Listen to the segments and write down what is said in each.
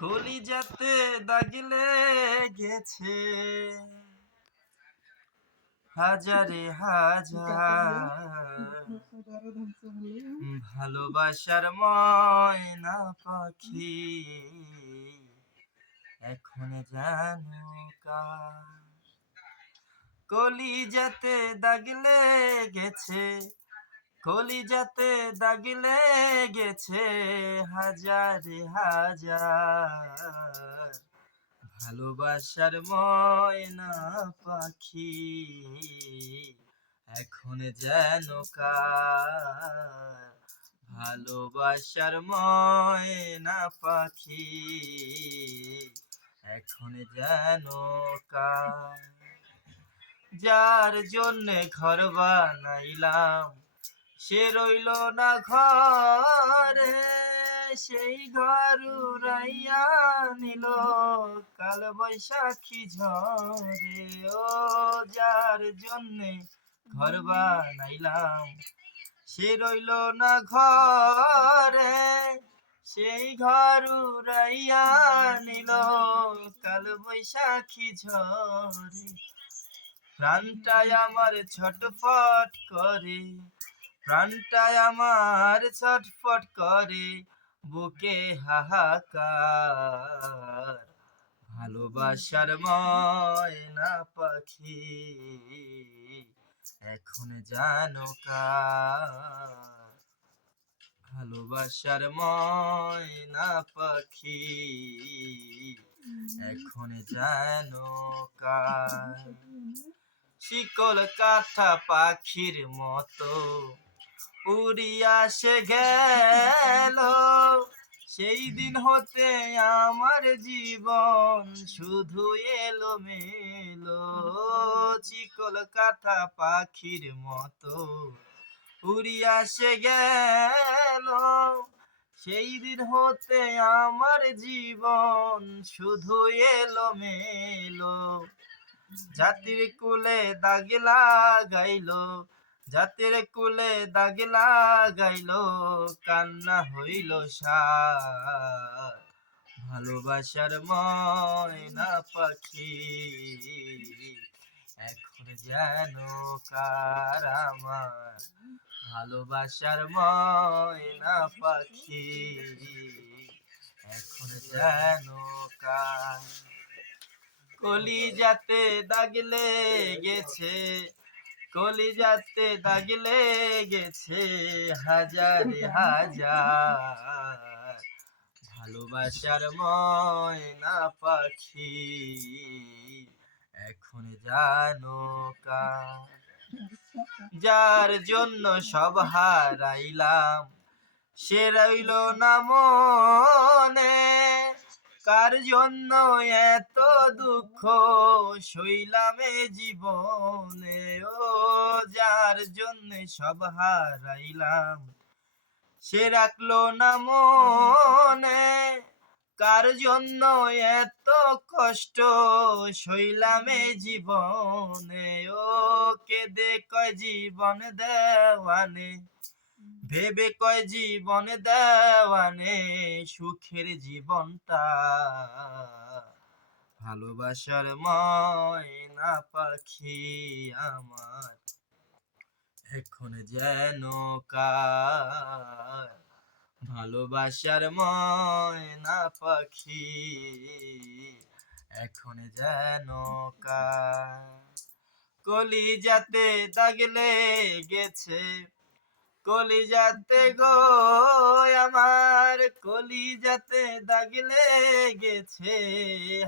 কলিজাতে দাগ লেগেছে হাজারে হাজার ভালোবাসার ময়না পাখি এখন জানো কার। কলিজাতে দাগ লেগেছে, কলিজাতে দাগ লেগেছে হাজারে হাজার ভালোবাসার ময়না পাখি এখন যেন কার। ভালোবাসার ময়না পাখি এখন যেন কার। যার জন্যে ঘর বানাইলাম সে রইল না ঘরে, সেই ঘর উড়াইয়া নিল কাল বৈশাখী ঝড়ে। ও যার জন্যে ঘর বানাইলাম সে রইল না ঘরে, সেই ঘর উড়াইয়া নিল কাল বৈশাখী ঝড়ে। প্রাণটাই আমার ছটফট করে, প্রাণটাই আমার ছটফট করে বুকে হাহাকার। ভালোবাসার ময়না পাখি এখন জানো কার। ভালোবাসার ময়না পাখি এখন জানো কার। শিকল কাঁথা পাখির মতো উড়িয়া সে গেল, সেই দিন হতে আমার জীবন শুধু এলো মেলো। শিকল কাঁথা পাখির মতো উড়িয়া সে গেল, সেই দিন হতে আমার জীবন শুধু এলো মেলো। জাতির কুলে দাগ লাগাইলো, জাতির কুলে দাগ লাগাইলো কান্না হইল সার। ভালোবাসার ময়না পাখি এখন যেন কার আমার। ভালোবাসার ময়না পাখি এখন যেন কার। কলিজাতে দাগ লেগেছে, কলিজাতে দাগ লেগেছে হাজারে হাজার ভালোবাসার ময়না পাখি এখন জানো কার। যার জন্য সব হারাইলাম সে রইল না মনে, কার জন্য এত দুঃখ সইলাম এ জীবনে। ও যার জন্য সব হারাইলাম সে রাখলো না মনে, কার জন্য এত কষ্ট সইলাম এ জীবনে। ও কেঁদে কয় জীবন দেওয়ানে, ভেবে কয় জীবন দেওয়ানে সুখের জীবনটা। ভালোবাসার ময়না পাখি আমার এখন যেন কার। ভালোবাসার ময়না পাখি এখন যেন কার। কলিজাতে দাগ লেগেছে, কলিজাতে গো আমার, কলিজাতে দাগ লেগেছে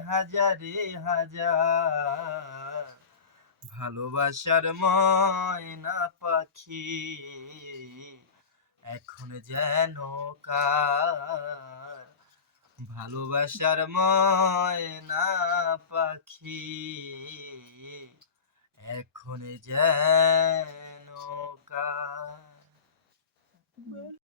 হাজারে হাজার ভালোবাসার ময়না পাখি এখন যেন কার। ভালোবাসার ময়না পাখি এখন যেন কার।